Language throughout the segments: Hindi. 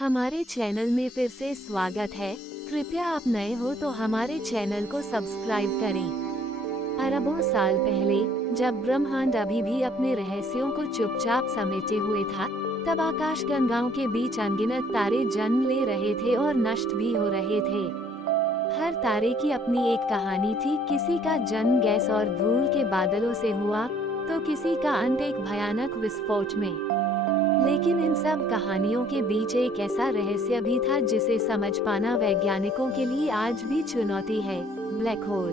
हमारे चैनल में फिर से स्वागत है। कृपया आप नए हो तो हमारे चैनल को सब्सक्राइब करें। अरबों साल पहले जब ब्रह्मांड अभी भी अपने रहस्यों को चुपचाप समेटे हुए था, तब आकाशगंगाओं के बीच अनगिनत तारे जन्म ले रहे थे और नष्ट भी हो रहे थे। हर तारे की अपनी एक कहानी थी। किसी का जन्म गैस और धूल के बादलों से हुआ, तो किसी का अंत एक भयानक विस्फोट में। लेकिन इन सब कहानियों के बीच एक ऐसा रहस्य भी था जिसे समझ पाना वैज्ञानिकों के लिए आज भी चुनौती है। Black hole.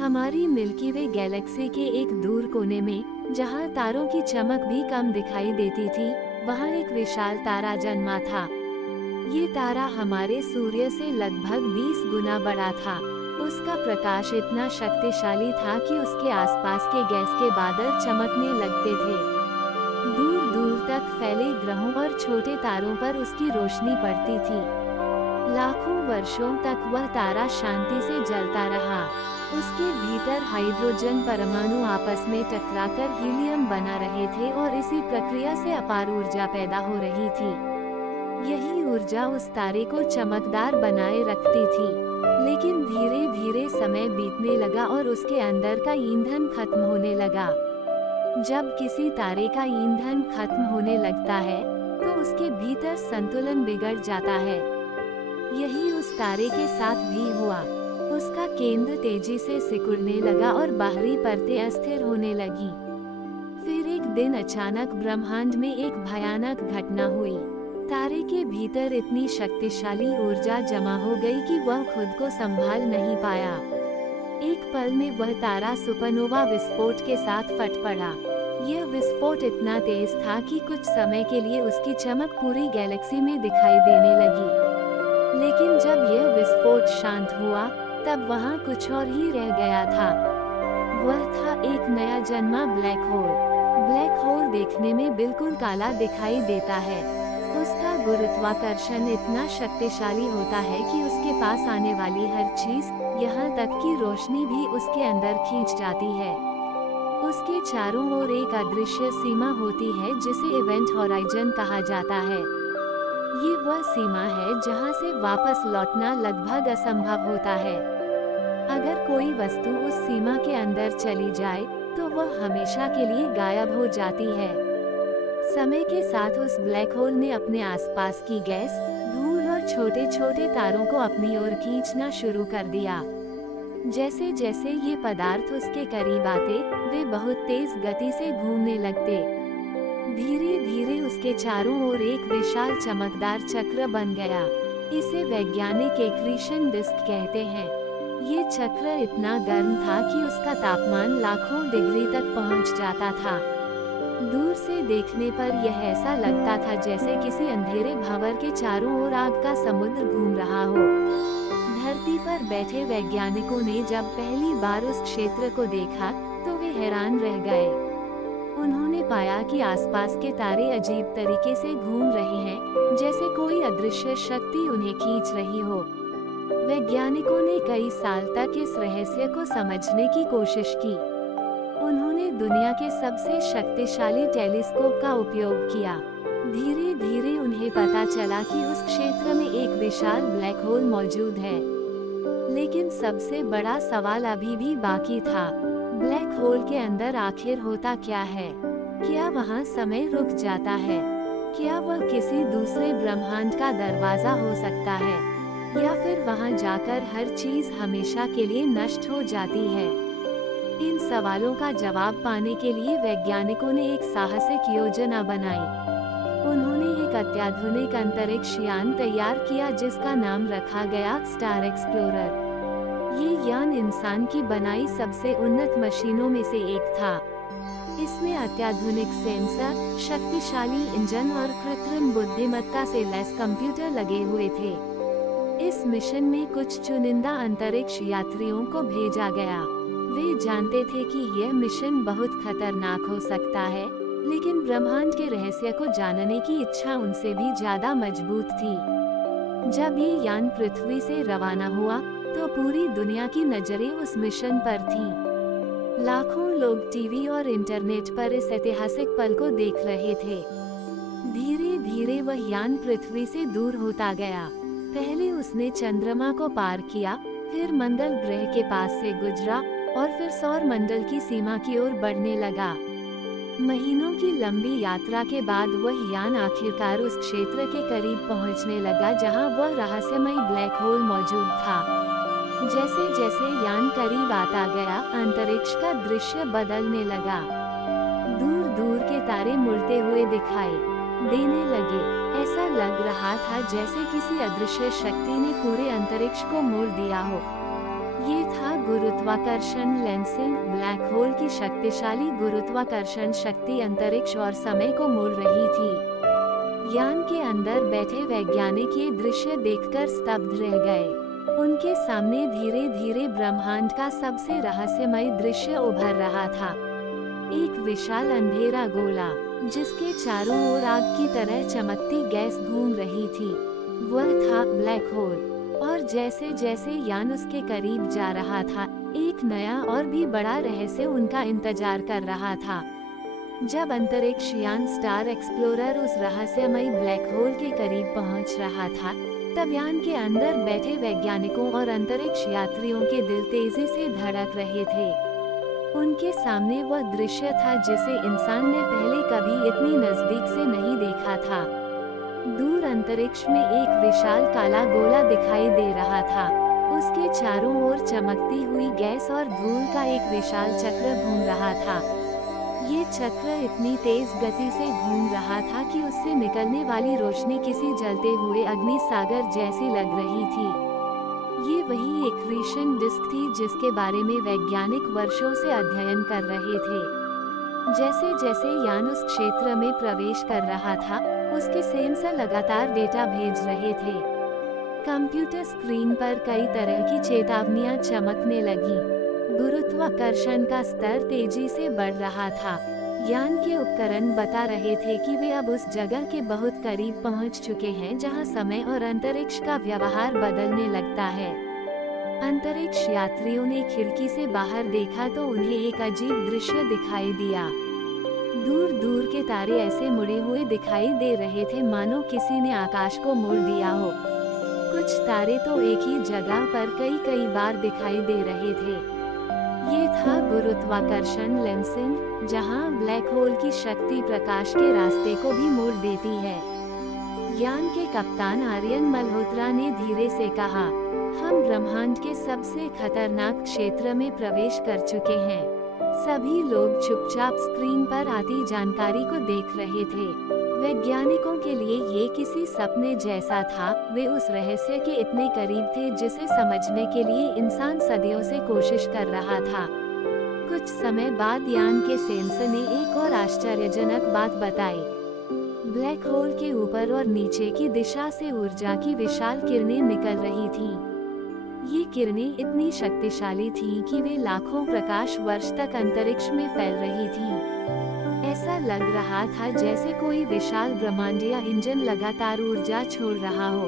हमारी मिल्की वे गैलेक्सी के एक दूर कोने में, जहां तारों की चमक भी कम दिखाई देती थी, वहां एक विशाल तारा जन्मा था। ये तारा हमारे सूर्य से लगभग 20 गुना बड़ा था। उसका प्रकाश इतना शक्तिशाली था कि उसके आसपास के गैस के बादल चमकने लगते थे। दूर दूर तक फैले ग्रहों और छोटे तारों पर उसकी रोशनी पड़ती थी। लाखों वर्षों तक वह तारा शांति से जलता रहा। उसके भीतर हाइड्रोजन परमाणु आपस में टकराकर हीलियम बना रहे थे और इसी प्रक्रिया से अपार ऊर्जा पैदा हो रही थी। यही ऊर्जा उस तारे को चमकदार बनाए रखती थी। लेकिन धीरे धीरे समय बीतने लगा और उसके अंदर का ईंधन खत्म होने लगा। जब किसी तारे का ईंधन खत्म होने लगता है, तो उसके भीतर संतुलन बिगड़ जाता है। यही उस तारे के साथ भी हुआ। उसका केंद्र तेजी से सिकुड़ने लगा और बाहरी परतें अस्थिर होने लगी। फिर एक दिन अचानक ब्रह्मांड में एक भयानक घटना हुई। तारे के भीतर इतनी शक्तिशाली ऊर्जा जमा हो गई कि वह खुद को संभाल नहीं पाया। एक पल में वह तारा सुपरनोवा विस्फोट के साथ फट पड़ा। यह विस्फोट इतना तेज था कि कुछ समय के लिए उसकी चमक पूरी गैलेक्सी में दिखाई देने लगी। लेकिन जब यह विस्फोट शांत हुआ, तब वहाँ कुछ और ही रह गया था। वह था एक नया जन्मा ब्लैक होल। ब्लैक होल देखने में बिल्कुल काला दिखाई देता है। उसका गुरुत्वाकर्षण इतना शक्तिशाली होता है कि उसके पास आने वाली हर चीज, यहाँ तक कि रोशनी भी उसके अंदर खींच जाती है। उसके चारों ओर एक अदृश्य सीमा होती है जिसे इवेंट होराइजन कहा जाता है। ये वह सीमा है जहाँ से वापस लौटना लगभग असंभव होता है। अगर कोई वस्तु उस सीमा के अंदर चली जाए, तो वह हमेशा के लिए गायब हो जाती है। समय के साथ उस ब्लैक होल ने अपने आसपास की गैस, धूल और छोटे छोटे तारों को अपनी ओर खींचना शुरू कर दिया। जैसे जैसे ये पदार्थ उसके करीब आते, वे बहुत तेज गति से घूमने लगते। धीरे धीरे उसके चारों ओर एक विशाल चमकदार चक्र बन गया। इसे वैज्ञानिक एक्रीशन डिस्क कहते हैं। ये चक्र इतना गर्म था कि उसका तापमान लाखों डिग्री तक पहुंच जाता था। दूर से देखने पर यह ऐसा लगता था जैसे किसी अंधेरे भंवर के चारों ओर आग का समुद्र घूम रहा हो। धरती पर बैठे वैज्ञानिकों ने जब पहली बार उस क्षेत्र को देखा, तो वे हैरान रह गए। उन्होंने पाया कि आसपास के तारे अजीब तरीके से घूम रहे हैं, जैसे कोई अदृश्य शक्ति उन्हें खींच रही हो। वैज्ञानिकों ने कई साल तक इस रहस्य को समझने की कोशिश की। उन्होंने दुनिया के सबसे शक्तिशाली टेलीस्कोप का उपयोग किया। धीरे धीरे उन्हें पता चला कि उस क्षेत्र में एक विशाल ब्लैक होल मौजूद है। लेकिन सबसे बड़ा सवाल अभी भी बाकी था। ब्लैक होल के अंदर आखिर होता क्या है? क्या वहाँ समय रुक जाता है? क्या वह किसी दूसरे ब्रह्मांड का दरवाजा हो सकता है? या फिर वहाँ जाकर हर चीज हमेशा के लिए नष्ट हो जाती है? इन सवालों का जवाब पाने के लिए वैज्ञानिकों ने एक साहसिक योजना बनाई। उन्होंने एक अत्याधुनिक अंतरिक्ष यान तैयार किया जिसका नाम रखा गया स्टार एक्सप्लोरर। ये यान इंसान की बनाई सबसे उन्नत मशीनों में से एक था। इसमें अत्याधुनिक सेंसर, शक्तिशाली इंजन और कृत्रिम बुद्धिमत्ता से लैस कंप्यूटर लगे हुए थे। इस मिशन में कुछ चुनिंदा अंतरिक्ष यात्रियों को भेजा गया। वे जानते थे कि यह मिशन बहुत खतरनाक हो सकता है, लेकिन ब्रह्मांड के रहस्य को जानने की इच्छा उनसे भी ज्यादा मजबूत थी। जब ये यान पृथ्वी से रवाना हुआ, तो पूरी दुनिया की नजरें उस मिशन पर थीं। लाखों लोग टीवी और इंटरनेट पर इस ऐतिहासिक पल को देख रहे थे। धीरे धीरे वह यान पृथ्वी से दूर होता गया। पहले उसने चंद्रमा को पार किया, फिर मंगल ग्रह के पास से गुजरा और फिर सौर मंडल की सीमा की ओर बढ़ने लगा। महीनों की लंबी यात्रा के बाद वह यान आखिरकार उस क्षेत्र के करीब पहुंचने लगा जहां वह रहस्यमयी ब्लैक होल मौजूद था। जैसे जैसे यान करीब आता गया, अंतरिक्ष का दृश्य बदलने लगा। दूर दूर के तारे मुड़ते हुए दिखाई देने लगे। ऐसा लग रहा था जैसे किसी अदृश्य शक्ति ने पूरे अंतरिक्ष को मोड़ दिया हो। ये था गुरुत्वाकर्षण लेंसिंग। ब्लैक होल की शक्तिशाली गुरुत्वाकर्षण शक्ति अंतरिक्ष और समय को मोड़ रही थी। यान के अंदर बैठे वैज्ञानिक ये दृश्य देखकर स्तब्ध रह गए। उनके सामने धीरे धीरे ब्रह्मांड का सबसे रहस्यमय दृश्य उभर रहा था। एक विशाल अंधेरा गोला जिसके चारों ओर आग की तरह चमकती गैस घूम रही थी, वह था ब्लैक होल। और जैसे जैसे यान उसके करीब जा रहा था, एक नया और भी बड़ा रहस्य उनका इंतजार कर रहा था। जब अंतरिक्ष यान स्टार एक्सप्लोरर उस रहस्यमयी ब्लैक होल के करीब पहुंच रहा था, तब यान के अंदर बैठे वैज्ञानिकों और अंतरिक्ष यात्रियों के दिल तेजी से धड़क रहे थे। उनके सामने वह दृश्य था जिसे इंसान ने पहले कभी इतनी नजदीक से नहीं देखा था। दूर अंतरिक्ष में एक विशाल काला गोला दिखाई दे रहा था। उसके चारों ओर चमकती हुई गैस और धूल का एक विशाल चक्र घूम रहा था। ये चक्र इतनी तेज गति से घूम रहा था कि उससे निकलने वाली रोशनी किसी जलते हुए अग्नि सागर जैसी लग रही थी। ये वही एक्रीशन डिस्क थी जिसके बारे में वैज्ञानिक वर्षों से अध्ययन कर रहे थे। जैसे जैसे यान उस क्षेत्र में प्रवेश कर रहा था, उसके सेंसर लगातार डेटा भेज रहे थे। कंप्यूटर स्क्रीन पर कई तरह की चेतावनियां चमकने लगीं। गुरुत्वाकर्षण का स्तर तेजी से बढ़ रहा था। यान के उपकरण बता रहे थे कि वे अब उस जगह के बहुत करीब पहुंच चुके हैं जहां समय और अंतरिक्ष का व्यवहार बदलने लगता है। अंतरिक्ष यात्रियों ने खिड़की से बाहर देखा तो उन्हें एक अजीब दृश्य दिखाई दिया। दूर दूर के तारे ऐसे मुड़े हुए दिखाई दे रहे थे मानो किसी ने आकाश को मोड़ दिया हो। कुछ तारे तो एक ही जगह पर कई कई बार दिखाई दे रहे थे। ये था गुरुत्वाकर्षण लेंसिंग, जहां ब्लैक होल की शक्ति प्रकाश के रास्ते को भी मोड़ देती है। यान के कप्तान आर्यन मल्होत्रा ने धीरे से कहा, हम ब्रह्मांड के सबसे खतरनाक क्षेत्र में प्रवेश कर चुके हैं। सभी लोग चुपचाप स्क्रीन पर आती जानकारी को देख रहे थे। वैज्ञानिकों के लिए ये किसी सपने जैसा था। वे उस रहस्य के इतने करीब थे जिसे समझने के लिए इंसान सदियों से कोशिश कर रहा था। कुछ समय बाद यान के सेंसर ने एक और आश्चर्यजनक बात बताई। ब्लैक होल के ऊपर और नीचे की दिशा से ऊर्जा की विशाल किरणें निकल रही थीं। ये किरणें इतनी शक्तिशाली थीं कि वे लाखों प्रकाश वर्ष तक अंतरिक्ष में फैल रही थीं। ऐसा लग रहा था जैसे कोई विशाल ब्रह्मांडीय इंजन लगातार ऊर्जा छोड़ रहा हो।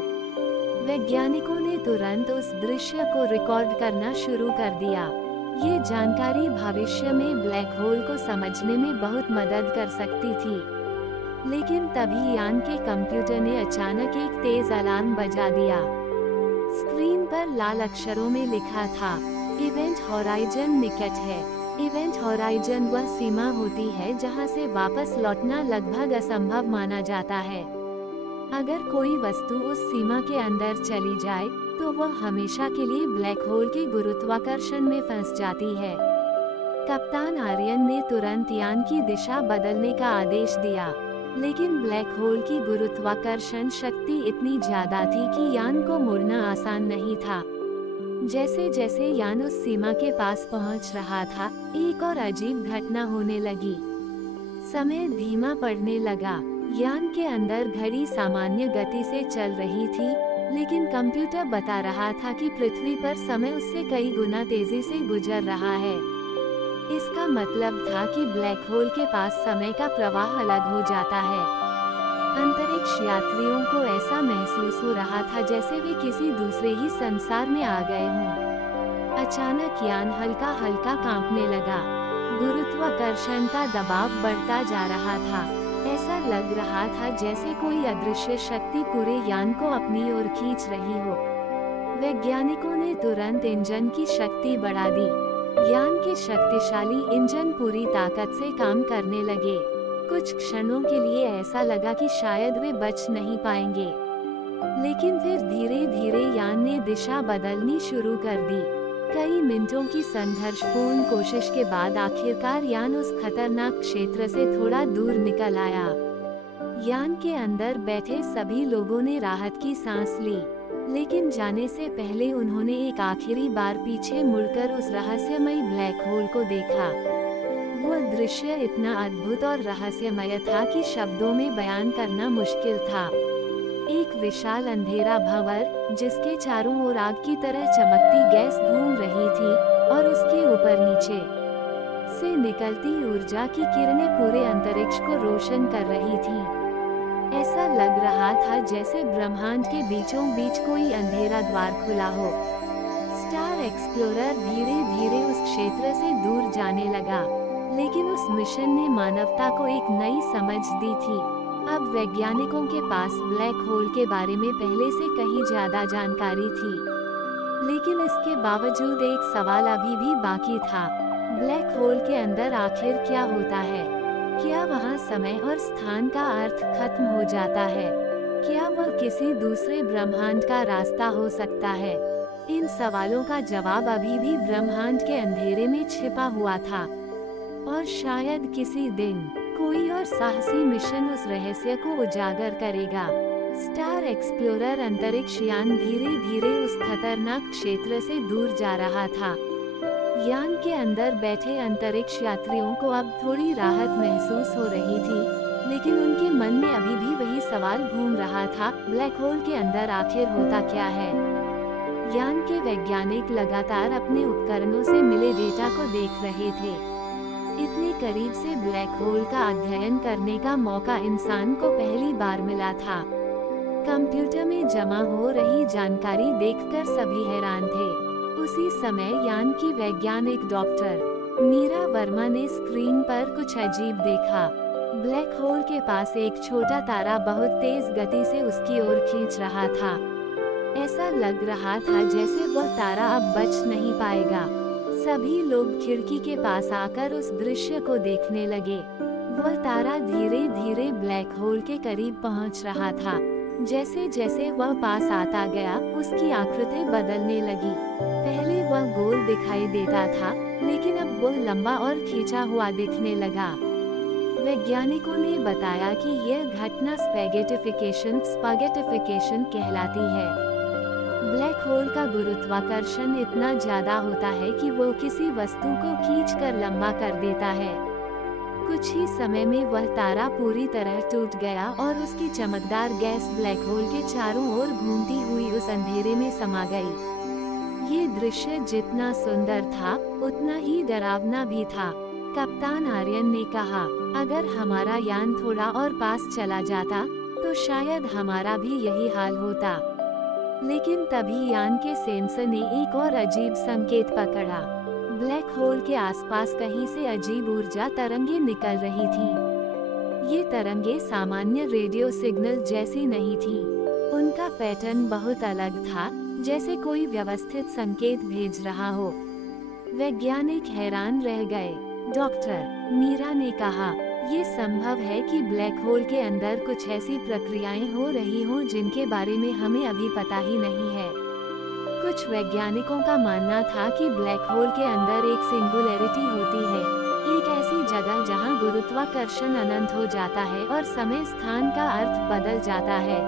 वैज्ञानिकों ने तुरंत उस दृश्य को रिकॉर्ड करना शुरू कर दिया। ये जानकारी भविष्य में ब्लैक होल को समझने में बहुत मदद कर सकती थी। लेकिन तभी यान के कंप्यूटर ने अचानक एक तेज अलार्म बजा दिया। स्क्रीन पर लाल अक्षरों में लिखा था, इवेंट हॉराइजन निकट है। इवेंट हॉराइजन वह सीमा होती है जहां से वापस लौटना लगभग असंभव माना जाता है। अगर कोई वस्तु उस सीमा के अंदर चली जाए तो वह हमेशा के लिए ब्लैक होल के गुरुत्वाकर्षण में फंस जाती है। कप्तान आर्यन ने तुरंत यान की दिशा बदलने का आदेश दिया, लेकिन ब्लैक होल की गुरुत्वाकर्षण शक्ति इतनी ज्यादा थी कि यान को मुड़ना आसान नहीं था। जैसे जैसे यान उस सीमा के पास पहुंच रहा था, एक और अजीब घटना होने लगी। समय धीमा पड़ने लगा। यान के अंदर घड़ी सामान्य गति से चल रही थी, लेकिन कंप्यूटर बता रहा था कि पृथ्वी पर समय उससे कई गुना तेजी से गुजर रहा है। इसका मतलब था कि ब्लैक होल के पास समय का प्रवाह अलग हो जाता है। अंतरिक्ष यात्रियों को ऐसा महसूस हो रहा था जैसे वे किसी दूसरे ही संसार में आ गए हों। अचानक यान हल्का हल्का कांपने लगा। गुरुत्वाकर्षण का दबाव बढ़ता जा रहा था। ऐसा लग रहा था जैसे कोई अदृश्य शक्ति पूरे यान को अपनी ओर खींच रही हो। वैज्ञानिकों ने तुरंत इंजन की शक्ति बढ़ा दी। यान के शक्तिशाली इंजन पूरी ताकत से काम करने लगे। कुछ क्षणों के लिए ऐसा लगा कि शायद वे बच नहीं पाएंगे, लेकिन फिर धीरे धीरे यान ने दिशा बदलनी शुरू कर दी। कई मिनटों की संघर्षपूर्ण कोशिश के बाद आखिरकार यान उस खतरनाक क्षेत्र से थोड़ा दूर निकल आया। यान के अंदर बैठे सभी लोगों ने राहत की सांस ली, लेकिन जाने से पहले उन्होंने एक आखिरी बार पीछे मुड़कर उस रहस्यमयी ब्लैक होल को देखा। वह दृश्य इतना अद्भुत और रहस्यमय था कि शब्दों में बयान करना मुश्किल था। एक विशाल अंधेरा भंवर, जिसके चारों ओर आग की तरह चमकती गैस घूम रही थी, और उसके ऊपर नीचे से निकलती ऊर्जा की किरणें पूरे अंतरिक्ष को रोशन कर रही थीं। ऐसा लग रहा था जैसे ब्रह्मांड के बीचों बीच कोई अंधेरा द्वार खुला हो। स्टार एक्सप्लोरर धीरे धीरे उस क्षेत्र से दूर जाने लगा, लेकिन उस मिशन ने मानवता को एक नई समझ दी थी। अब वैज्ञानिकों के पास ब्लैक होल के बारे में पहले से कहीं ज्यादा जानकारी थी, लेकिन इसके बावजूद एक सवाल अभी भी बाकी था। ब्लैक होल के अंदर आखिर क्या होता है? क्या वहाँ समय और स्थान का अर्थ खत्म हो जाता है? क्या वह किसी दूसरे ब्रह्मांड का रास्ता हो सकता है? इन सवालों का जवाब अभी भी ब्रह्मांड के अंधेरे में छिपा हुआ था, और शायद किसी दिन कोई और साहसी मिशन उस रहस्य को उजागर करेगा। स्टार एक्सप्लोरर अंतरिक्ष यान धीरे धीरे उस खतरनाक क्षेत्र से दूर जा रहा था। यान के अंदर बैठे अंतरिक्ष यात्रियों को अब थोड़ी राहत महसूस हो रही थी, लेकिन उनके मन में अभी भी वही सवाल घूम रहा था, ब्लैक होल के अंदर आखिर होता क्या है? यान के वैज्ञानिक लगातार अपने उपकरणों से मिले डेटा को देख रहे थे। इतने करीब से ब्लैक होल का अध्ययन करने का मौका इंसान को पहली बार मिला था। कंप्यूटर में जमा हो रही जानकारी देखकर सभी हैरान थे। उसी समय यान की वैज्ञानिक डॉक्टर मीरा वर्मा ने स्क्रीन पर कुछ अजीब देखा। ब्लैक होल के पास एक छोटा तारा बहुत तेज गति से उसकी ओर खींच रहा था। ऐसा लग रहा था जैसे वह तारा अब बच नहीं पाएगा। सभी लोग खिड़की के पास आकर उस दृश्य को देखने लगे। वह तारा धीरे धीरे ब्लैक होल के करीब पहुंच रहा था। जैसे जैसे वह पास आता गया, उसकी आकृति बदलने लगी। पहले वह गोल दिखाई देता था, लेकिन अब वह लंबा और खींचा हुआ दिखने लगा। वैज्ञानिकों ने बताया कि यह घटना स्पैगेटिफिकेशन कहलाती है। ब्लैक होल का गुरुत्वाकर्षण इतना ज्यादा होता है कि वो किसी वस्तु को खींचकर लंबा कर देता है। कुछ ही समय में वह तारा पूरी तरह टूट गया और उसकी चमकदार गैस ब्लैक होल के चारों ओर घूमती हुई उस अंधेरे में समा गई। ये दृश्य जितना सुंदर था, उतना ही डरावना भी था। कप्तान आर्यन ने कहा, अगर हमारा यान थोड़ा और पास चला जाता, तो शायद हमारा भी यही हाल होता। लेकिन तभी यान के सेंसर ने एक और अजीब संकेत पकड़ा। ब्लैक होल के आसपास कहीं से अजीब ऊर्जा तरंगे निकल रही थी। ये तरंगे सामान्य रेडियो सिग्नल जैसी नहीं थी। उनका पैटर्न बहुत अलग था, जैसे कोई व्यवस्थित संकेत भेज रहा हो। वैज्ञानिक हैरान रह गए। डॉक्टर मीरा ने कहा, ये संभव है कि ब्लैक होल के अंदर कुछ ऐसी प्रक्रियाएं हो रही हों जिनके बारे में हमें अभी पता ही नहीं है। कुछ वैज्ञानिकों का मानना था कि ब्लैक होल के अंदर एक सिंगुलैरिटी होती है, एक ऐसी जगह जहां गुरुत्वाकर्षण अनंत हो जाता है और समय स्थान का अर्थ बदल जाता है।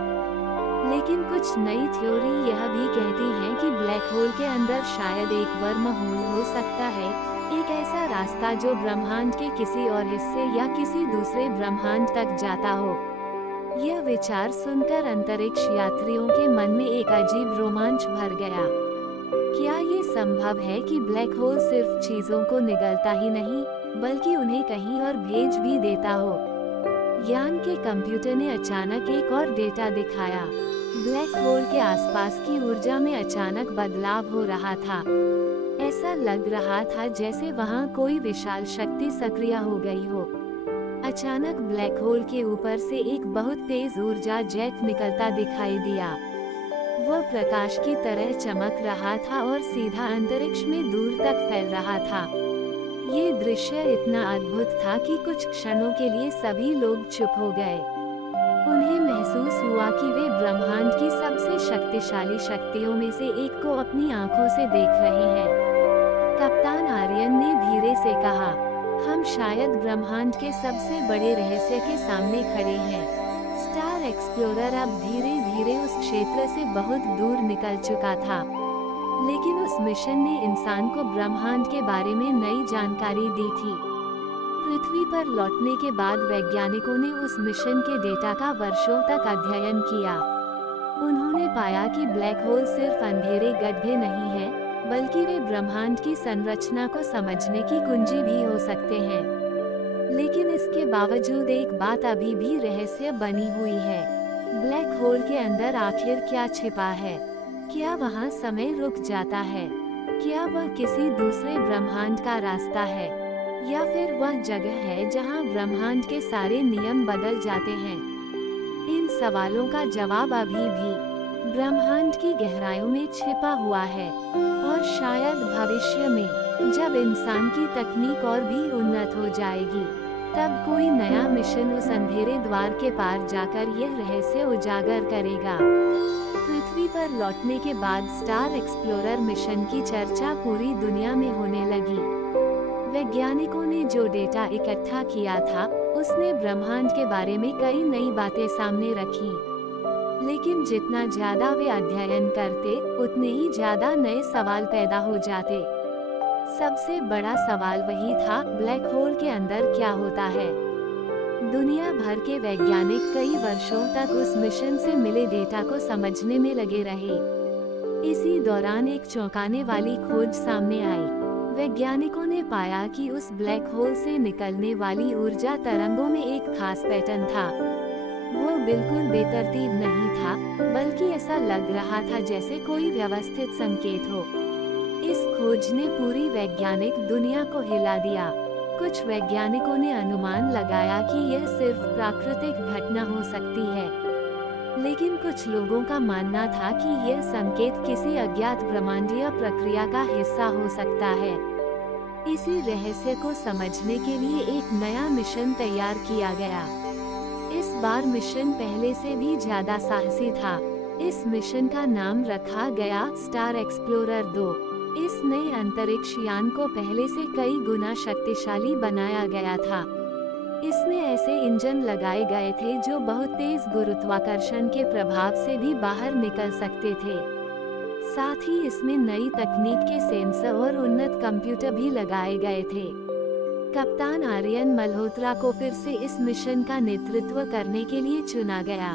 लेकिन कुछ नई थ्योरी यह भी कहती हैं कि ब्लैक होल के अंदर शायद एक वर्म होल हो सकता है, एक ऐसा रास्ता जो ब्रह्मांड के किसी और हिस्से या किसी दूसरे ब्रह्मांड तक जाता हो। यह विचार सुनकर अंतरिक्ष यात्रियों के मन में एक अजीब रोमांच भर गया। क्या ये संभव है कि ब्लैक होल सिर्फ चीजों को निगलता ही नहीं, बल्कि उन्हें कहीं और भेज भी देता हो? यान के कंप्यूटर ने अचानक एक और डेटा दिखाया। ब्लैक होल के आसपास की ऊर्जा में अचानक बदलाव हो रहा था। ऐसा लग रहा था जैसे वहां कोई विशाल शक्ति सक्रिय हो गई हो। अचानक ब्लैक होल के ऊपर से एक बहुत तेज ऊर्जा जेट निकलता दिखाई दिया। वह प्रकाश की तरह चमक रहा था और सीधा अंतरिक्ष में दूर तक फैल रहा था। ये दृश्य इतना अद्भुत था कि कुछ क्षणों के लिए सभी लोग चुप हो गए। उन्हें महसूस हुआ कि वे ब्रह्मांड की सबसे शक्तिशाली शक्तियों में से एक को अपनी आंखों से देख रहे हैं। कप्तान आर्यन ने धीरे से कहा, हम शायद ब्रह्मांड के सबसे बड़े रहस्य के सामने खड़े हैं। स्टार एक्सप्लोरर अब धीरे धीरे उस क्षेत्र से बहुत दूर निकल चुका था, लेकिन उस मिशन ने इंसान को ब्रह्मांड के बारे में नई जानकारी दी थी। पृथ्वी पर लौटने के बाद वैज्ञानिकों ने उस मिशन के डेटा का वर्षों तक अध्ययन किया। उन्होंने पाया कि ब्लैक होल सिर्फ अंधेरे गड्ढे नहीं है, बल्कि वे ब्रह्मांड की संरचना को समझने की कुंजी भी हो सकते हैं। लेकिन इसके बावजूद एक बात अभी भी रहस्य बनी हुई है। ब्लैक होल के अंदर आखिर क्या छिपा है? क्या वहाँ समय रुक जाता है? क्या वह किसी दूसरे ब्रह्मांड का रास्ता है, या फिर वह जगह है जहाँ ब्रह्मांड के सारे नियम बदल जाते हैं? इन सवालों का जवाब अभी भी ब्रह्मांड की गहराइयों में छिपा हुआ है, और शायद भविष्य में जब इंसान की तकनीक और भी उन्नत हो जाएगी, तब कोई नया मिशन उस अंधेरे द्वार के पार जाकर यह रहस्य उजागर करेगा। पृथ्वी पर लौटने के बाद स्टार एक्सप्लोरर मिशन की चर्चा पूरी दुनिया में होने लगी। वैज्ञानिकों ने जो डेटा इकट्ठा किया था, उसने ब्रह्मांड के बारे में कई नई बातें सामने रखी। लेकिन जितना ज्यादा वे अध्ययन करते, उतने ही ज्यादा नए सवाल पैदा हो जाते। सबसे बड़ा सवाल वही था, ब्लैक होल के अंदर क्या होता है? दुनिया भर के वैज्ञानिक कई वर्षों तक उस मिशन से मिले डेटा को समझने में लगे रहे। इसी दौरान एक चौंकाने वाली खोज सामने आई। वैज्ञानिकों ने पाया कि उस ब्लैक होल से निकलने वाली ऊर्जा तरंगों में एक खास पैटर्न था। वो बिल्कुल बेतरतीब नहीं था, बल्कि ऐसा लग रहा था जैसे कोई व्यवस्थित संकेत हो। इस खोज ने पूरी वैज्ञानिक दुनिया को हिला दिया। कुछ वैज्ञानिकों ने अनुमान लगाया कि यह सिर्फ प्राकृतिक घटना हो सकती है, लेकिन कुछ लोगों का मानना था कि यह संकेत किसी अज्ञात ब्रह्मांडीय प्रक्रिया का हिस्सा हो सकता है। इसी रहस्य को समझने के लिए एक नया मिशन तैयार किया गया। इस बार मिशन पहले से भी ज्यादा साहसी था। इस मिशन का नाम रखा गया स्टार एक्सप्लोरर 2। इस नए अंतरिक्ष यान को पहले से कई गुना शक्तिशाली बनाया गया था। इसमें ऐसे इंजन लगाए गए थे जो बहुत तेज गुरुत्वाकर्षण के प्रभाव से भी बाहर निकल सकते थे। साथ ही इसमें नई तकनीक के सेंसर और उन्नत कंप्यूटर भी लगाए गए थे। कप्तान आर्यन मल्होत्रा को फिर से इस मिशन का नेतृत्व करने के लिए चुना गया।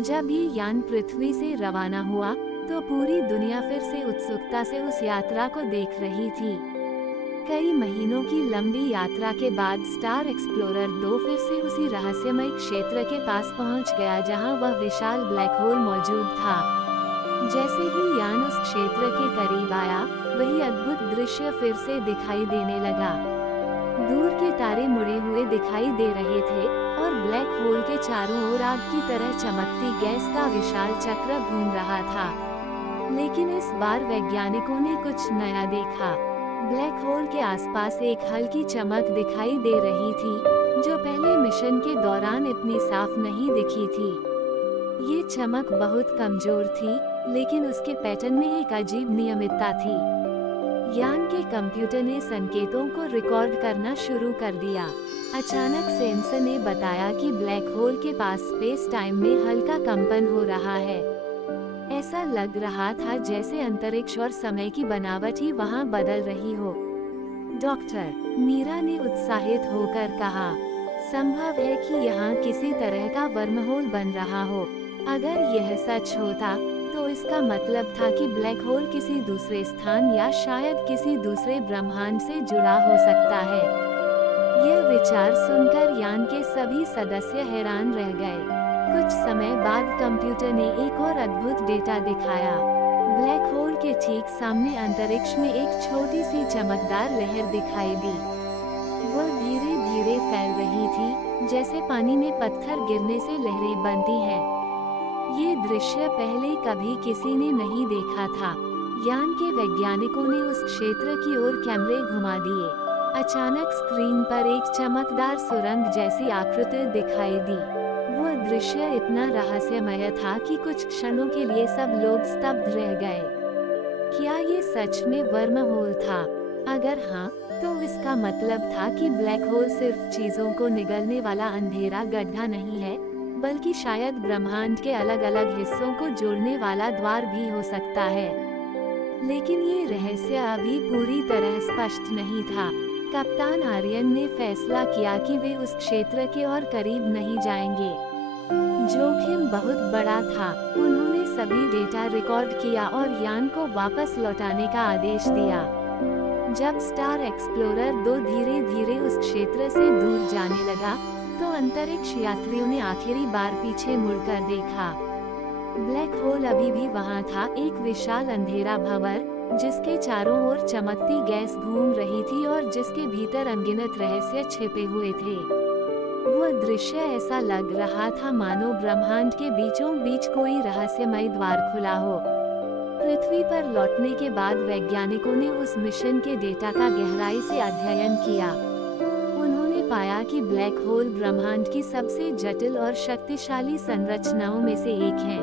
जब ये यान पृथ्वी से रवाना हुआ, तो पूरी दुनिया फिर से उत्सुकता से उस यात्रा को देख रही थी। कई महीनों की लंबी यात्रा के बाद स्टार एक्सप्लोरर 2 फिर से उसी रहस्यमय क्षेत्र के पास पहुंच गया जहां वह विशाल ब्लैक होल मौजूद था। जैसे ही यान उस क्षेत्र के करीब आया, वही अद्भुत दृश्य फिर से दिखाई देने लगा। दूर के तारे मुड़े हुए दिखाई दे रहे थे और ब्लैक होल के चारों ओर आग की तरह चमकती गैस का विशाल चक्र घूम रहा था। लेकिन इस बार वैज्ञानिकों ने कुछ नया देखा। ब्लैक होल के आसपास एक हल्की चमक दिखाई दे रही थी, जो पहले मिशन के दौरान इतनी साफ नहीं दिखी थी। ये चमक बहुत कमजोर थी, लेकिन उसके पैटर्न में एक अजीब नियमितता थी। यान के कंप्यूटर ने संकेतों को रिकॉर्ड करना शुरू कर दिया। अचानक सेंसर ने बताया कि ब्लैक होल के पास स्पेस टाइम में हल्का कंपन हो रहा है। ऐसा लग रहा था जैसे अंतरिक्ष और समय की बनावट ही वहां बदल रही हो। डॉक्टर मीरा ने उत्साहित होकर कहा, संभव है कि यहाँ किसी तरह का वर्महोल बन रहा हो। अगर यह सच होता, तो इसका मतलब था कि ब्लैक होल किसी दूसरे स्थान या शायद किसी दूसरे ब्रह्मांड से जुड़ा हो सकता है। यह विचार सुनकर यान के सभी सदस्य हैरान रह गए। कुछ समय बाद कंप्यूटर ने एक और अद्भुत डेटा दिखाया। ब्लैक होल के ठीक सामने अंतरिक्ष में एक छोटी सी चमकदार लहर दिखाई दी। वह धीरे धीरे लहरें फैल रही थी, जैसे पानी में पत्थर गिरने से लहरें बनती हैं। ये दृश्य पहले कभी किसी ने नहीं देखा था। यान के वैज्ञानिकों ने उस क्षेत्र की ओर कैमरे घुमा दिए। अचानक स्क्रीन पर एक चमकदार सुरंग जैसी आकृति दिखाई दी। वो दृश्य इतना रहस्यमय था कि कुछ क्षणों के लिए सब लोग स्तब्ध रह गए। क्या ये सच में वर्म होल था? अगर हाँ, तो इसका मतलब था कि ब्लैक होल सिर्फ चीजों को निगलने वाला अंधेरा गड्ढा नहीं है, बल्कि शायद ब्रह्मांड के अलग अलग हिस्सों को जोड़ने वाला द्वार भी हो सकता है। लेकिन ये रहस्य अभी पूरी तरह स्पष्ट नहीं था। कप्तान आर्यन ने फैसला किया कि वे उस क्षेत्र के और करीब नहीं जाएंगे। जोखिम बहुत बड़ा था। उन्होंने सभी डेटा रिकॉर्ड किया और यान को वापस लौटाने का आदेश दिया। जब स्टार एक्सप्लोरर 2 धीरे धीरे उस क्षेत्र से दूर जाने लगा, तो अंतरिक्ष यात्रियों ने आखिरी बार पीछे मुड़कर देखा। ब्लैक होल अभी भी वहां था, एक विशाल अंधेरा भंवर, जिसके चारों ओर चमकती गैस घूम रही थी और जिसके भीतर अनगिनत रहस्य छिपे हुए थे। वह दृश्य ऐसा लग रहा था मानो ब्रह्मांड के बीचों बीच कोई रहस्यमय द्वार खुला हो। पृथ्वी पर लौटने के बाद वैज्ञानिकों ने उस मिशन के डेटा का गहराई से अध्ययन किया। उन्होंने पाया कि ब्लैक होल ब्रह्मांड की सबसे जटिल और शक्तिशाली संरचनाओं में से एक है।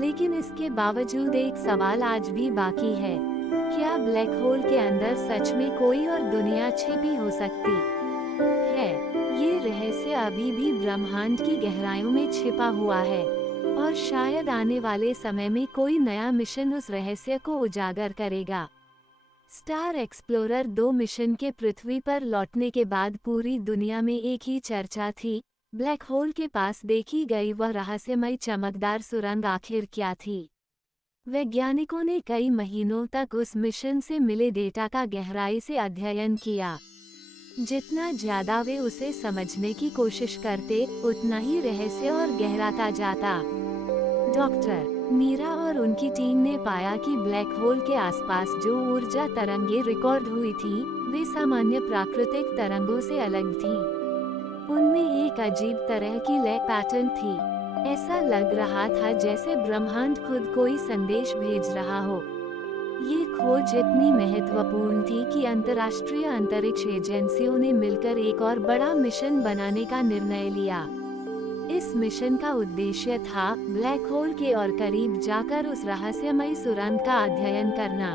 लेकिन इसके बावजूद एक सवाल आज भी बाकी है। क्या ब्लैक होल के अंदर सच में कोई और दुनिया छिपी हो सकती है? ये रहस्य अभी भी ब्रह्मांड की गहराइयों में छिपा हुआ है, और शायद आने वाले समय में कोई नया मिशन उस रहस्य को उजागर करेगा। स्टार एक्सप्लोरर 2 मिशन के पृथ्वी पर लौटने के बाद पूरी दुनिया में एक ही चर्चा थी, ब्लैक होल के पास देखी गई वह रहस्यमय चमकदार सुरंग आखिर क्या थी। वैज्ञानिकों ने कई महीनों तक उस मिशन से मिले डेटा का गहराई से अध्ययन किया। जितना ज्यादा वे उसे समझने की कोशिश करते, उतना ही रहस्य और गहराता जाता। डॉक्टर मीरा और उनकी टीम ने पाया कि ब्लैक होल के आसपास जो ऊर्जा तरंगें रिकॉर्ड हुई थी, वे सामान्य प्राकृतिक तरंगों से अलग थीं। उनमें एक अजीब तरह की लय पैटर्न थी। ऐसा लग रहा था जैसे ब्रह्मांड खुद कोई संदेश भेज रहा हो। ये खोज इतनी महत्वपूर्ण थी कि अंतर्राष्ट्रीय अंतरिक्ष एजेंसियों ने मिलकर एक और बड़ा मिशन बनाने का निर्णय लिया। इस मिशन का उद्देश्य था ब्लैक होल के और करीब जाकर उस रहस्यमय सुरंग का अध्ययन करना।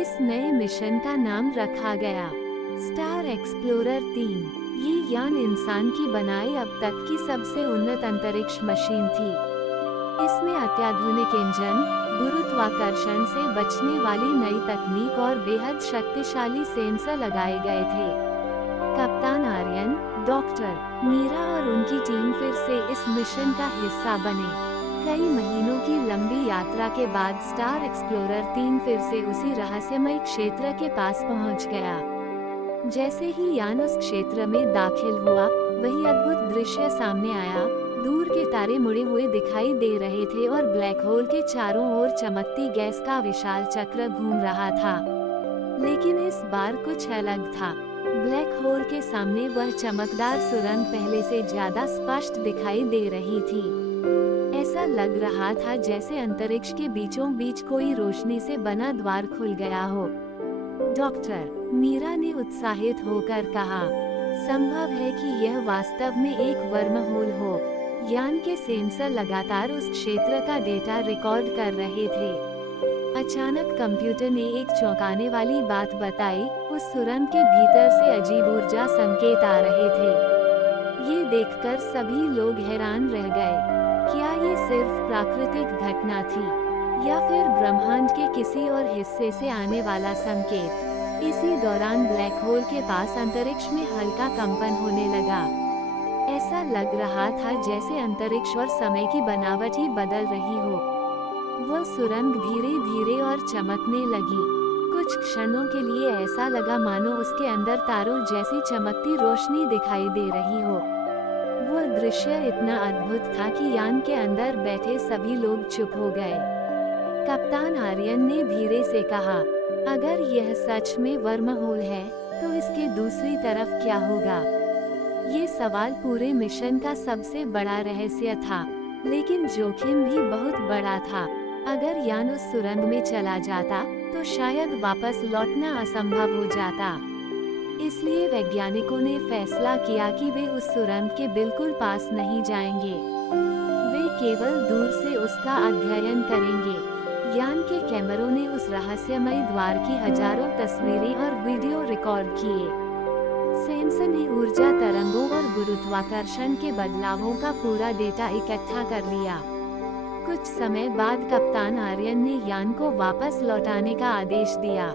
इस नए मिशन का नाम रखा गया स्टार एक्सप्लोरर 3। ये यान इंसान की बनाई अब तक की सबसे उन्नत अंतरिक्ष मशीन थी। इसमें अत्याधुनिक इंजन, गुरुत्वाकर्षण से बचने वाली नई तकनीक और बेहद शक्तिशाली सेंसर लगाए गए थे। कप्तान आर्यन, डॉक्टर मीरा और उनकी टीम फिर से इस मिशन का हिस्सा बने। कई महीनों की लंबी यात्रा के बाद स्टार एक्सप्लोरर 3 फिर से उसी रहस्यमय क्षेत्र के पास पहुंच गया। जैसे ही यान उस क्षेत्र में दाखिल हुआ, वही अद्भुत दृश्य सामने आया। दूर के तारे मुड़े हुए दिखाई दे रहे थे और ब्लैक होल के चारों ओर चमकती गैस का विशाल चक्र घूम रहा था। लेकिन इस बार कुछ अलग था। ब्लैक होल के सामने वह चमकदार सुरंग पहले से ज्यादा स्पष्ट दिखाई दे रही थी। ऐसा लग रहा था जैसे अंतरिक्ष के बीचों बीच कोई रोशनी से बना द्वार खुल गया हो। डॉक्टर मीरा ने उत्साहित होकर कहा, संभव है कि यह वास्तव में एक वर्म होल हो। यान के सेंसर लगातार उस क्षेत्र का डेटा रिकॉर्ड कर रहे थे। अचानक कंप्यूटर ने एक चौंकाने वाली बात बताई, उस सुरंग के भीतर से अजीब ऊर्जा संकेत आ रहे थे। ये देखकर सभी लोग हैरान रह गए। क्या ये सिर्फ प्राकृतिक घटना थी, या फिर ब्रह्मांड के किसी और हिस्से से आने वाला संकेत? इसी दौरान ब्लैक होल के पास अंतरिक्ष में हल्का कंपन होने लगा। ऐसा लग रहा था जैसे अंतरिक्ष और समय की बनावट ही बदल रही हो। वह सुरंग धीरे धीरे और चमकने लगी। कुछ क्षणों के लिए ऐसा लगा मानो उसके अंदर तारों जैसी चमकती रोशनी दिखाई दे रही हो। वह दृश्य इतना अद्भुत था कि यान के अंदर बैठे सभी लोग चुप हो गए। कप्तान आर्यन ने धीरे से कहा, अगर यह सच में वर्म होल है, तो इसके दूसरी तरफ क्या होगा? ये सवाल पूरे मिशन का सबसे बड़ा रहस्य था, लेकिन जोखिम भी बहुत बड़ा था। अगर यान उस सुरंग में चला जाता, तो शायद वापस लौटना असंभव हो जाता। इसलिए वैज्ञानिकों ने फैसला किया कि वे उस सुरंग के बिल्कुल पास नहीं जाएंगे। वे केवल दूर से उसका अध्ययन करेंगे। यान के कैमरों ने उस रहस्यमयी द्वार की हजारों तस्वीरें और वीडियो रिकॉर्ड किए। सेंसर ने ऊर्जा तरंगों और गुरुत्वाकर्षण के बदलावों का पूरा डेटा इकट्ठा कर लिया। कुछ समय बाद कप्तान आर्यन ने यान को वापस लौटाने का आदेश दिया।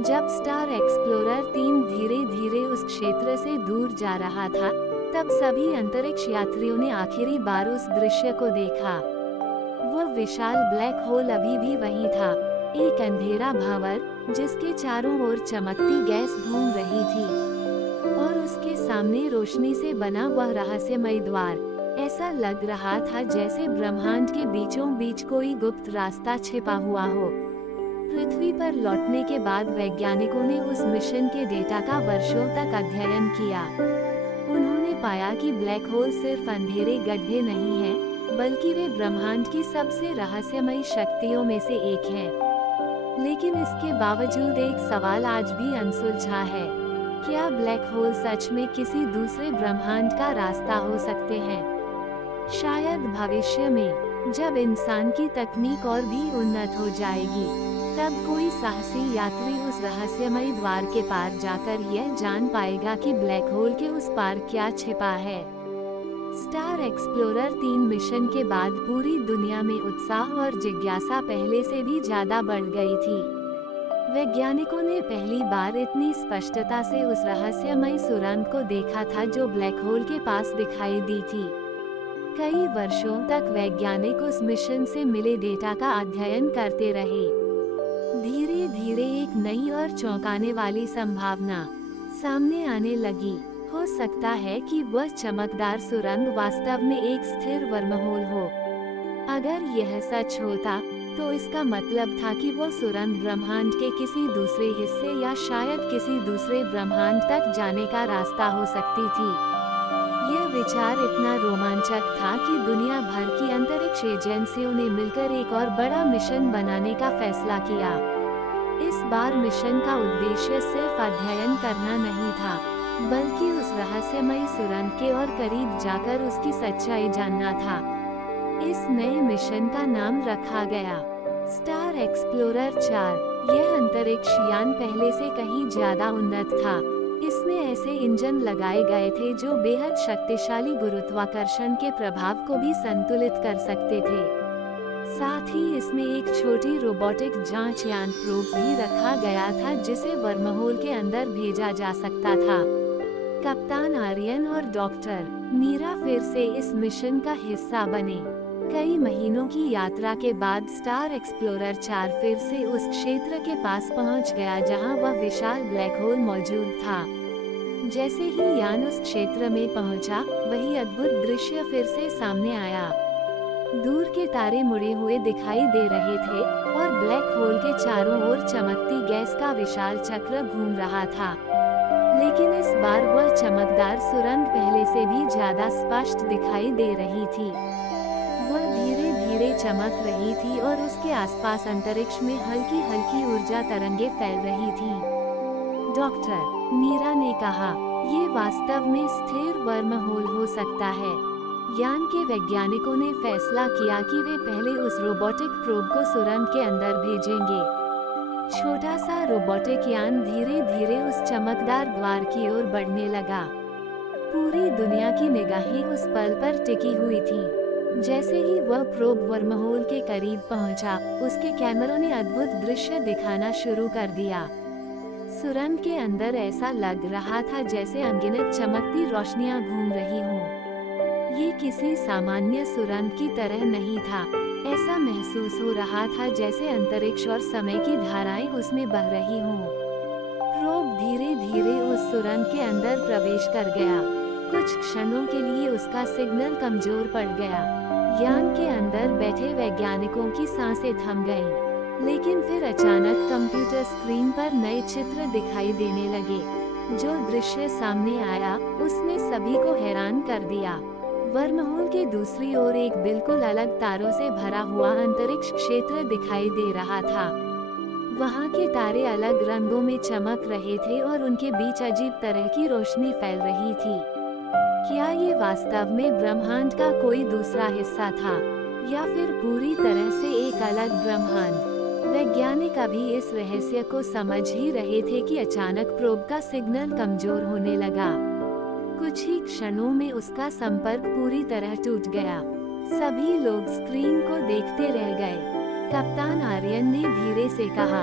जब स्टार एक्सप्लोरर 3 धीरे-धीरे उस क्षेत्र से दूर जा रहा था, तब सभी अंतरिक्ष यात्रियों ने आखिरी बार उस दृश्य को देखा। वो विशाल ब्लैक होल अभी भी वहीं था, एक अंधेरा भंवर जिसके चारों ओर चमकती गैस घूम रही थी, और उसके सामने रोशनी से बना वह रहस्यमय द्वार। ऐसा लग रहा था जैसे ब्रह्मांड के बीचों बीच कोई गुप्त रास्ता छिपा हुआ हो। पृथ्वी पर लौटने के बाद वैज्ञानिकों ने उस मिशन के डेटा का वर्षों तक अध्ययन किया। उन्होंने पाया कि ब्लैक होल सिर्फ अंधेरे गड्ढे नहीं हैं, बल्कि वे ब्रह्मांड की सबसे रहस्यमयी शक्तियों में से एक हैं। लेकिन इसके बावजूद एक सवाल आज भी अनसुलझा है। क्या ब्लैक होल सच में किसी दूसरे ब्रह्मांड का रास्ता हो सकते हैं? शायद भविष्य में, जब इंसान की तकनीक और भी उन्नत हो जाएगी, तब कोई साहसी यात्री उस रहस्यमयी द्वार के पार जाकर यह जान पाएगा कि ब्लैक होल के उस पार क्या छिपा है। स्टार एक्सप्लोरर 3 मिशन के बाद पूरी दुनिया में उत्साह और जिज्ञासा पहले से भी ज्यादा बढ़ गई थी। वैज्ञानिकों ने पहली बार इतनी स्पष्टता से उस रहस्यमयी सुरंग को देखा था जो ब्लैक होल के पास दिखाई दी थी। कई वर्षों तक वैज्ञानिक उस मिशन से मिले डेटा का अध्ययन करते रहे। धीरे धीरे एक नई और चौंकाने वाली संभावना सामने आने लगी। हो सकता है कि वह चमकदार सुरंग वास्तव में एक स्थिर वर्महोल हो। अगर यह सच होता, तो इसका मतलब था कि वो सुरंग ब्रह्मांड के किसी दूसरे हिस्से या शायद किसी दूसरे ब्रह्मांड तक जाने का रास्ता हो सकती थी। यह विचार इतना रोमांचक था कि दुनिया भर की अंतरिक्ष एजेंसियों ने मिलकर एक और बड़ा मिशन बनाने का फैसला किया। इस बार मिशन का उद्देश्य सिर्फ अध्ययन करना नहीं था, बल्कि उस रहस्यमयी सुरंग के और करीब जाकर उसकी सच्चाई जानना था। इस नए मिशन का नाम रखा गया स्टार एक्सप्लोरर 4। यह अंतरिक्ष यान पहले से कहीं ज्यादा उन्नत था। इसमें ऐसे इंजन लगाए गए थे जो बेहद शक्तिशाली गुरुत्वाकर्षण के प्रभाव को भी संतुलित कर सकते थे। साथ ही इसमें एक छोटी रोबोटिक जांच यान प्रोब भी रखा गया था जिसे वर्महोल के अंदर भेजा जा सकता था। कप्तान आर्यन और डॉक्टर मीरा फिर से इस मिशन का हिस्सा बने। कई महीनों की यात्रा के बाद स्टार एक्सप्लोरर 4 फिर से उस क्षेत्र के पास पहुंच गया जहां वह विशाल ब्लैक होल मौजूद था। जैसे ही यान उस क्षेत्र में पहुंचा, वही अद्भुत दृश्य फिर से सामने आया। दूर के तारे मुड़े हुए दिखाई दे रहे थे और ब्लैक होल के चारों ओर चमकती गैस का विशाल चक्र घूम रहा था। लेकिन इस बार वह चमकदार सुरंग पहले से भी ज्यादा स्पष्ट दिखाई दे रही थी। वह धीरे धीरे चमक रही थी और उसके आसपास अंतरिक्ष में हल्की हल्की ऊर्जा तरंगे फैल रही थीं। डॉक्टर मीरा ने कहा, ये वास्तव में स्थिर वर्महोल हो सकता है। यान के वैज्ञानिकों ने फैसला किया कि वे पहले उस रोबोटिक प्रोब को सुरंग के अंदर भेजेंगे। छोटा सा रोबोटिक यान धीरे धीरे उस चमकदार द्वार की ओर बढ़ने लगा। पूरी दुनिया की निगाहें उस पल पर टिकी हुई थीं। जैसे ही वह प्रोब वर्महोल के करीब पहुंचा, उसके कैमरों ने अद्भुत दृश्य दिखाना शुरू कर दिया। सुरंग के अंदर ऐसा लग रहा था जैसे अनगिनत चमकती रोशनियां घूम रही हों। ये किसी सामान्य सुरंग की तरह नहीं था। ऐसा महसूस हो रहा था जैसे अंतरिक्ष और समय की धाराएं उसमें बह रही हों। प्रोब धीरे धीरे उस सुरंग के अंदर प्रवेश कर गया। कुछ क्षणों के लिए उसका सिग्नल कमजोर पड़ गया। यान के अंदर बैठे वैज्ञानिकों की सांसें थम गईं। लेकिन फिर अचानक कंप्यूटर स्क्रीन पर नए चित्र दिखाई देने लगे। जो दृश्य सामने आया, उसने सभी को हैरान कर दिया। वर्महोल के दूसरी ओर एक बिल्कुल अलग तारों से भरा हुआ अंतरिक्ष क्षेत्र दिखाई दे रहा था। वहाँ के तारे अलग रंगों में चमक रहे थे और उनके बीच अजीब तरह की रोशनी फैल रही थी। क्या ये वास्तव में ब्रह्मांड का कोई दूसरा हिस्सा था, या फिर पूरी तरह से एक अलग ब्रह्मांड? वैज्ञानिक अभी इस रहस्य को समझ ही रहे थे कि अचानक प्रोब का सिग्नल कमजोर होने लगा। कुछ ही क्षणों में उसका संपर्क पूरी तरह टूट गया। सभी लोग स्क्रीन को देखते रह गए। कप्तान आर्यन ने धीरे से कहा,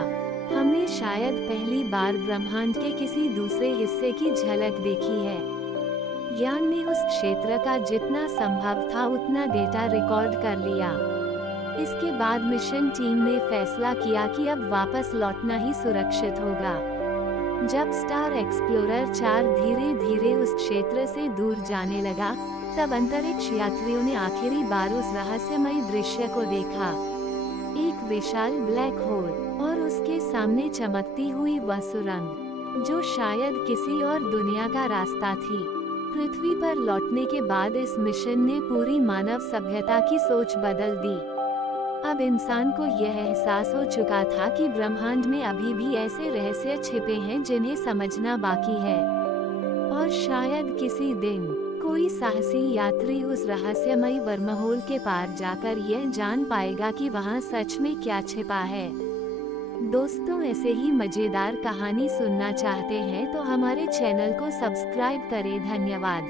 हमने शायद पहली बार ब्रह्मांड के किसी दूसरे हिस्से की झलक देखी है। यान ने उस क्षेत्र का जितना संभव था उतना डेटा रिकॉर्ड कर लिया। इसके बाद मिशन टीम ने फैसला किया कि अब वापस लौटना ही सुरक्षित होगा। जब स्टार एक्सप्लोरर 4 धीरे धीरे उस क्षेत्र से दूर जाने लगा, तब अंतरिक्ष यात्रियों ने आखिरी बार उस रहस्यमयी दृश्य को देखा। एक विशाल ब्लैक होल और उसके सामने चमकती हुई वह सुरंग, जो शायद किसी और दुनिया का रास्ता थी। पृथ्वी पर लौटने के बाद इस मिशन ने पूरी मानव सभ्यता की सोच बदल दी। अब इंसान को यह एहसास हो चुका था कि ब्रह्मांड में अभी भी ऐसे रहस्य छिपे हैं जिन्हें समझना बाकी है। और शायद किसी दिन कोई साहसी यात्री उस रहस्यमयी वर्महोल के पार जाकर यह जान पाएगा कि वहाँ सच में क्या छिपा है। दोस्तों, ऐसे ही मजेदार कहानी सुनना चाहते हैं तो हमारे चैनल को सब्सक्राइब करें। धन्यवाद।